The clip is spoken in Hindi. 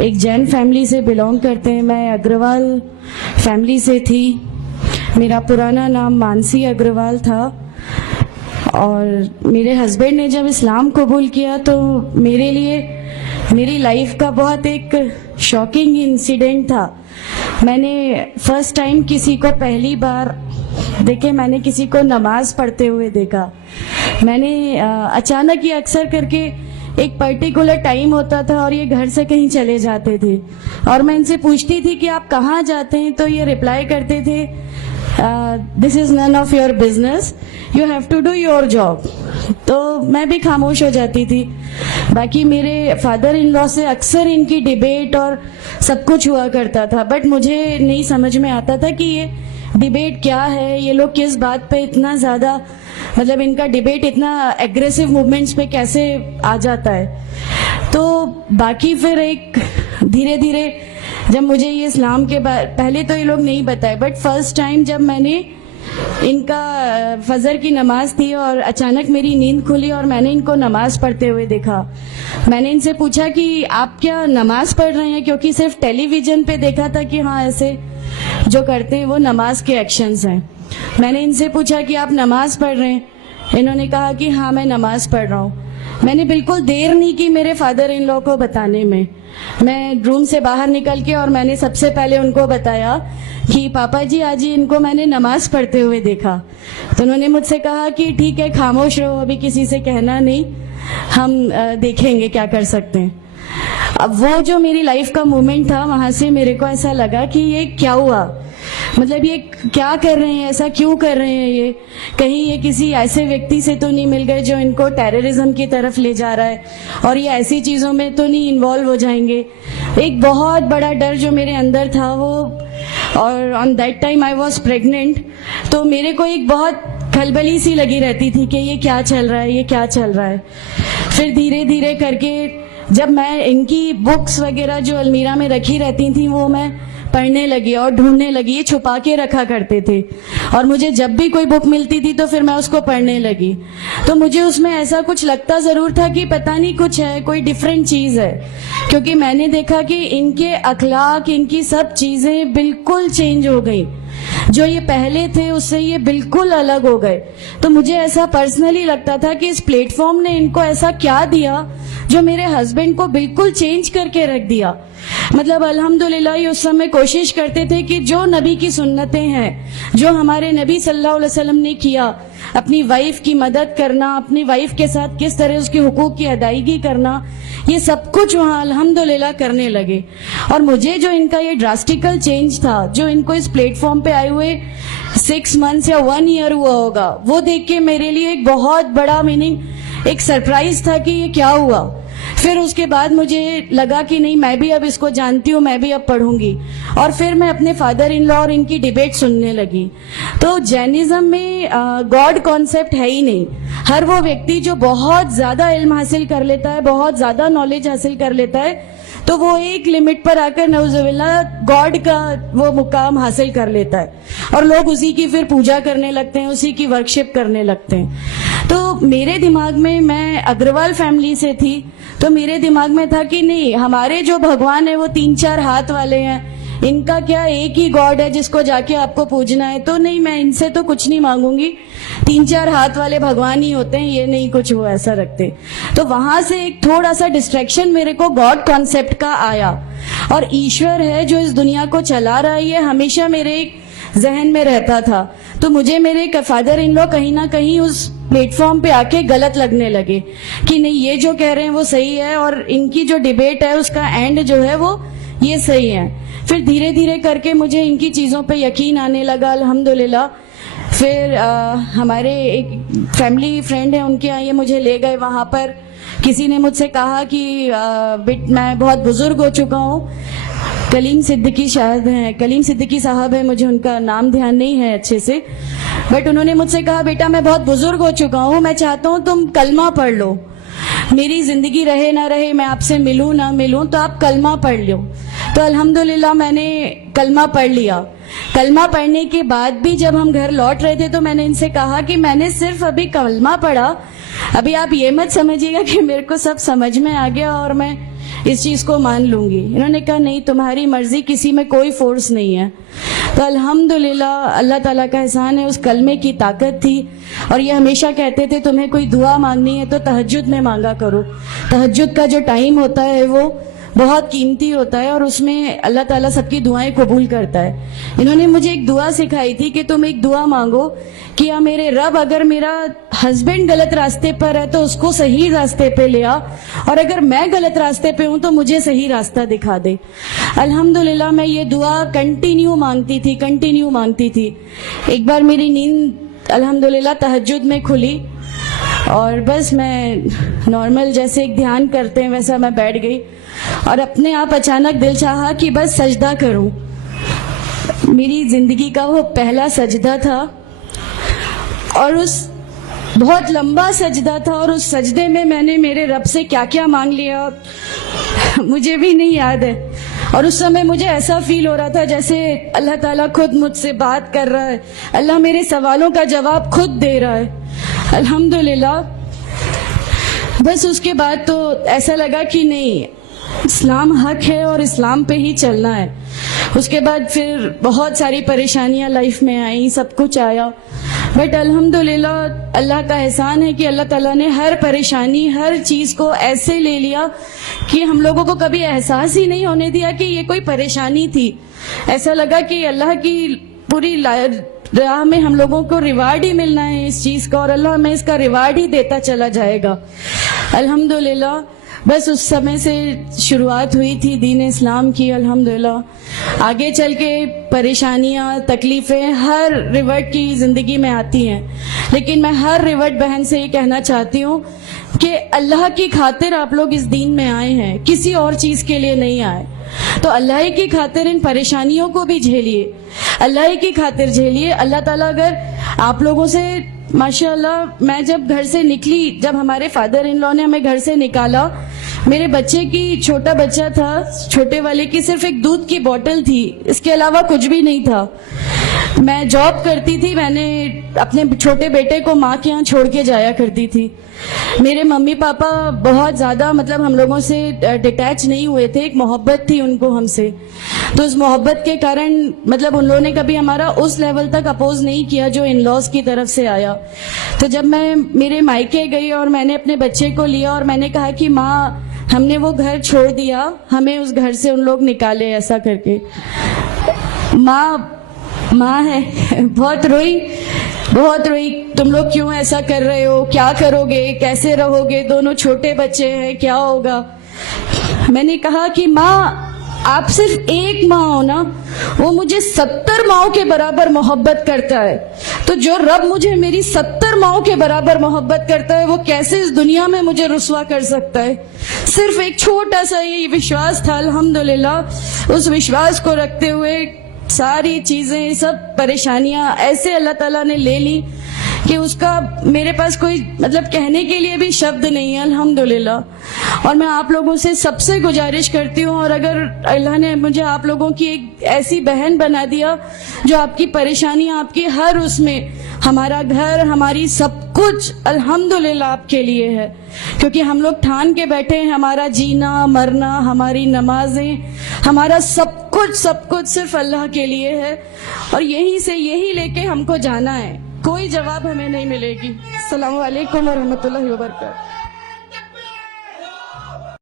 एक जैन फैमिली से बिलोंग करते हैं। मैं अग्रवाल फैमिली से थी। मेरा पुराना नाम मानसी अग्रवाल था और मेरे हस्बैंड ने जब इस्लाम कबूल किया तो मेरे लिए मेरी लाइफ का बहुत एक शॉकिंग इंसिडेंट था। मैंने फर्स्ट टाइम किसी को पहली बार देखे, मैंने किसी को नमाज पढ़ते हुए देखा। मैंने अचानक ये अक्सर करके एक पर्टिकुलर टाइम होता था और ये घर से कहीं चले जाते थे और मैं इनसे पूछती थी कि आप कहाँ जाते हैं, तो ये रिप्लाई करते थे this is none of your business, you have to do your job. तो मैं भी खामोश हो जाती थी। बाकी मेरे फादर इन लॉ से अक्सर इनकी डिबेट और सब कुछ हुआ करता था, बट मुझे नहीं समझ में आता था कि ये डिबेट क्या है, ये लोग किस बात पे इतना ज्यादा, मतलब इनका डिबेट इतना एग्रेसिव मूवमेंट्स पे कैसे आ जाता है। तो बाकी फिर एक धीरे धीरे जब मुझे ये इस्लाम के पहले तो ये लोग नहीं बताए, बट फर्स्ट टाइम जब मैंने इनका फजर की नमाज थी और अचानक मेरी नींद खुली और मैंने इनको नमाज पढ़ते हुए देखा। मैंने इनसे पूछा कि आप क्या नमाज पढ़ रहे हैं, क्योंकि सिर्फ टेलीविजन पे देखा था कि हाँ ऐसे जो करते हैं वो नमाज के एक्शंस हैं। मैंने इनसे पूछा कि आप नमाज पढ़ रहे हैं, इन्होंने कहा कि हाँ मैं नमाज पढ़ रहा हूँ। मैंने बिल्कुल देर नहीं की मेरे फादर इन लॉ को बताने में। मैं रूम से बाहर निकल के और मैंने सबसे पहले उनको बताया कि पापा जी आज ही इनको मैंने नमाज पढ़ते हुए देखा। तो उन्होंने मुझसे कहा कि ठीक है खामोश रहो, अभी किसी से कहना नहीं, हम देखेंगे क्या कर सकते हैं। अब वो जो मेरी लाइफ का मोमेंट था, वहां से मेरे को ऐसा लगा कि ये क्या हुआ, मतलब ये क्या कर रहे हैं, ऐसा क्यों कर रहे हैं, ये कहीं ये किसी ऐसे व्यक्ति से तो नहीं मिल गए जो इनको टेररिज्म की तरफ ले जा रहा है और ये ऐसी चीजों में तो नहीं इन्वॉल्व हो जाएंगे। एक बहुत बड़ा डर जो मेरे अंदर था वो, और on that time I was pregnant, तो मेरे को एक बहुत खलबली सी लगी रहती थी कि ये क्या चल रहा है, ये क्या चल रहा है। फिर धीरे धीरे करके जब मैं इनकी बुक्स वगैरह जो अलमीरा में रखी रहती थी वो मैं पढ़ने लगी और ढूंढने लगी। ये छुपा के रखा करते थे और मुझे जब भी कोई बुक मिलती थी तो फिर मैं उसको पढ़ने लगी। तो मुझे उसमें ऐसा कुछ लगता जरूर था कि पता नहीं कुछ है, कोई डिफरेंट चीज है, क्योंकि मैंने देखा कि इनके अखलाक, इनकी सब चीजें बिल्कुल चेंज हो गई। जो ये पहले थे उससे ये बिल्कुल अलग हो गए। तो मुझे ऐसा पर्सनली लगता था कि इस प्लेटफॉर्म ने इनको ऐसा क्या दिया जो मेरे हस्बैंड को बिल्कुल चेंज करके रख दिया। मतलब अल्हम्दुलिल्लाह ये उस समय कोशिश करते थे कि जो नबी की सुन्नतें हैं, जो हमारे नबी सल्लल्लाहु अलैहि वसल्लम ने किया, अपनी वाइफ की मदद करना, अपनी वाइफ के साथ किस तरह उसके हुकूक की अदायगी करना, ये सब कुछ वहाँ अल्हम्दुलिल्लाह करने लगे। और मुझे जो इनका ये ड्रास्टिकल चेंज था, जो इनको इस प्लेटफॉर्म पे आए हुए 6 मंथ्स या 1 ईयर हुआ होगा, वो देख के मेरे लिए एक बहुत बड़ा एक सरप्राइज था कि ये क्या हुआ। फिर उसके बाद मुझे लगा कि नहीं, मैं भी अब इसको जानती हूँ, मैं भी अब पढ़ूंगी। और फिर मैं अपने फादर इन लॉ और इनकी डिबेट सुनने लगी। तो जैनिज्म में गॉड कॉन्सेप्ट है ही नहीं। हर वो व्यक्ति जो बहुत ज्यादा इल्म हासिल कर लेता है, बहुत ज्यादा नॉलेज हासिल कर लेता है, तो वो एक लिमिट पर आकर नऊजुबिल्लाह गॉड का वो मुकाम हासिल कर लेता है और लोग उसी की फिर पूजा करने लगते हैं, उसी की वर्शिप करने लगते हैं। तो मेरे दिमाग में, मैं अग्रवाल फैमिली से थी, तो मेरे दिमाग में था कि नहीं, हमारे जो भगवान है वो 3-4 हाथ वाले हैं, इनका क्या एक ही गॉड है जिसको जाके आपको पूजना है। तो नहीं, मैं इनसे तो कुछ नहीं मांगूंगी, 3-4 हाथ वाले भगवान ही होते हैं, ये नहीं कुछ वो ऐसा रखते। तो वहां से एक थोड़ा सा डिस्ट्रैक्शन मेरे को गॉड कॉन्सेप्ट का आया, और ईश्वर है जो इस दुनिया को चला रहा है, ये हमेशा मेरे जहन में रहता था। तो मुझे मेरे फादर इन लॉ कहीं ना कहीं उस प्लेटफॉर्म पे आके गलत लगने लगे कि नहीं, ये जो कह रहे हैं वो सही है और इनकी जो डिबेट है उसका एंड जो है वो ये सही है। फिर धीरे धीरे करके मुझे इनकी चीजों पे यकीन आने लगा अल्हम्दुलिल्लाह। फिर हमारे एक फैमिली फ्रेंड है, उनके यहाँ ये मुझे ले गए। वहां पर किसी ने मुझसे कहा कि मैं बहुत बुजुर्ग हो चुका हूँ, कलीम सिद्दीकी साहब है, मुझे उनका नाम ध्यान नहीं है अच्छे से, बट उन्होंने मुझसे कहा बेटा मैं बहुत बुजुर्ग हो चुका हूँ, मैं चाहता हूँ तुम कलमा पढ़ लो, मेरी जिंदगी रहे ना रहे, मैं आपसे मिलूं ना मिलूं, तो आप कलमा पढ़ लो। तो अल्हम्दुलिल्लाह मैंने कलमा पढ़ लिया। कलमा पढ़ने के बाद भी जब हम घर लौट रहे थे तो मैंने इनसे कहा कि मैंने सिर्फ अभी कलमा पढ़ा, अभी आप ये मत समझिएगा कि मेरे को सब समझ में आ गया और मैं इस चीज़ को मान लूँगी। इन्होंने कहा नहीं, तुम्हारी मर्जी, किसी में कोई फोर्स नहीं है। तो अल्हम्दुलिल्लाह अल्लाह ताला का एहसान है, उस कलमे की ताकत थी। और ये हमेशा कहते थे तुम्हें कोई दुआ मांगनी है तो तहज्जुद में मांगा करो। तहज्जुद का जो टाइम होता है वो बहुत कीमती होता है और उसमें अल्लाह ताला सबकी दुआएं कबूल करता है। इन्होंने मुझे एक दुआ सिखाई थी कि तुम एक दुआ मांगो कि या मेरे रब, अगर मेरा हस्बैंड गलत रास्ते पर है तो उसको सही रास्ते पे ले आ, और अगर मैं गलत रास्ते पे हूं तो मुझे सही रास्ता दिखा दे। अल्हम्दुलिल्लाह मैं ये दुआ कंटिन्यू मांगती थी। एक बार मेरी नींद अल्हम्दुलिल्लाह तहज्जुद में खुली और बस मैं नॉर्मल जैसे एक ध्यान करते हैं वैसा मैं बैठ गई और अपने आप अचानक दिल चाहा कि बस सजदा करूं। मेरी जिंदगी का वो पहला सजदा था और उस बहुत लंबा सजदा था और उस सजदे में मैंने मेरे रब से क्या क्या मांग लिया मुझे भी नहीं याद है। और उस समय मुझे ऐसा फील हो रहा था जैसे अल्लाह ताला खुद मुझसे बात कर रहा है, अल्लाह मेरे सवालों का जवाब खुद दे रहा है। अल्हम्दुलिल्लाह बस उसके बाद तो ऐसा लगा कि नहीं, इस्लाम हक है और इस्लाम पे ही चलना है। उसके बाद फिर बहुत सारी परेशानियां लाइफ में आई, सब कुछ आया, बट अल्हम्दुलिल्लाह अल्लाह का एहसान है कि अल्लाह ताला ने हर परेशानी, हर चीज को ऐसे ले लिया कि हम लोगों को कभी एहसास ही नहीं होने दिया कि ये कोई परेशानी थी। ऐसा लगा कि अल्लाह की पूरी राह में हम लोगों को रिवार्ड ही मिलना है इस चीज का और अल्लाह हमें इसका रिवार्ड ही देता चला जाएगा। अल्हम्दुलिल्लाह बस उस समय से शुरुआत हुई थी दीन इस्लाम की। अल्हम्दुलिल्लाह आगे चल के परेशानियां, तकलीफें हर रिवर्ट की जिंदगी में आती हैं, लेकिन मैं हर रिवर्ट बहन से ये कहना चाहती हूँ कि अल्लाह की खातिर आप लोग इस दीन में आए हैं, किसी और चीज के लिए नहीं आए। तो अल्लाह ही की खातिर इन परेशानियों को भी झेलिए, अल्लाह ही की खातिर झेलिए। अल्लाह ताला अगर आप लोगों से, माशाअल्लाह मैं जब घर से निकली, जब हमारे फादर इन लॉ ने हमें घर से निकाला, मेरे बच्चे की, छोटा बच्चा था, छोटे वाले की सिर्फ एक दूध की बोतल थी, इसके अलावा कुछ भी नहीं था। मैं जॉब करती थी, मैंने अपने छोटे बेटे को माँ के यहाँ छोड़ के जाया करती थी। मेरे मम्मी पापा बहुत ज्यादा मतलब हम लोगों से डिटैच नहीं हुए थे, एक मोहब्बत थी उनको हमसे, तो उस मोहब्बत के कारण मतलब उन लोगों ने कभी हमारा उस लेवल तक अपोज नहीं किया जो इन लॉज की तरफ से आया। तो जब मैं मेरे मायके गई और मैंने अपने बच्चे को लिया और मैंने कहा कि माँ हमने वो घर छोड़ दिया, हमें उस घर से उन लोग निकाले, ऐसा करके माँ है बहुत रोई, तुम लोग क्यों ऐसा कर रहे हो, क्या करोगे, कैसे रहोगे, दोनों छोटे बच्चे हैं, क्या होगा। मैंने कहा कि माँ आप सिर्फ एक माँ हो ना, वो मुझे 70 माँओं के बराबर मोहब्बत करता है, तो जो रब मुझे मेरी 70 माँओं के बराबर मोहब्बत करता है वो कैसे इस दुनिया में मुझे रुस्वा कर सकता है। सिर्फ एक छोटा सा ये विश्वास था। अल्हम्दुलिल्लाह उस विश्वास को रखते हुए सारी चीजें, सब परेशानियां ऐसे अल्लाह ताला ने ले ली कि उसका मेरे पास कोई मतलब कहने के लिए भी शब्द नहीं है। अल्हम्दुलिल्लाह। और मैं आप लोगों से सबसे गुजारिश करती हूँ, और अगर अल्लाह ने मुझे आप लोगों की एक ऐसी बहन बना दिया जो आपकी परेशानी, आपकी हर उसमें, हमारा घर, हमारी सब कुछ अल्हम्दुलिल्लाह आपके लिए है, क्योंकि हम लोग ठान के बैठे हैं हमारा जीना मरना, हमारी नमाजें, हमारा सब कुछ सिर्फ अल्लाह के लिए है और यही लेके हमको जाना है, कोई जवाब हमें नहीं मिलेगी। अस्सलामु अलैकुम व रहमतुल्लाहि व बरकातहू।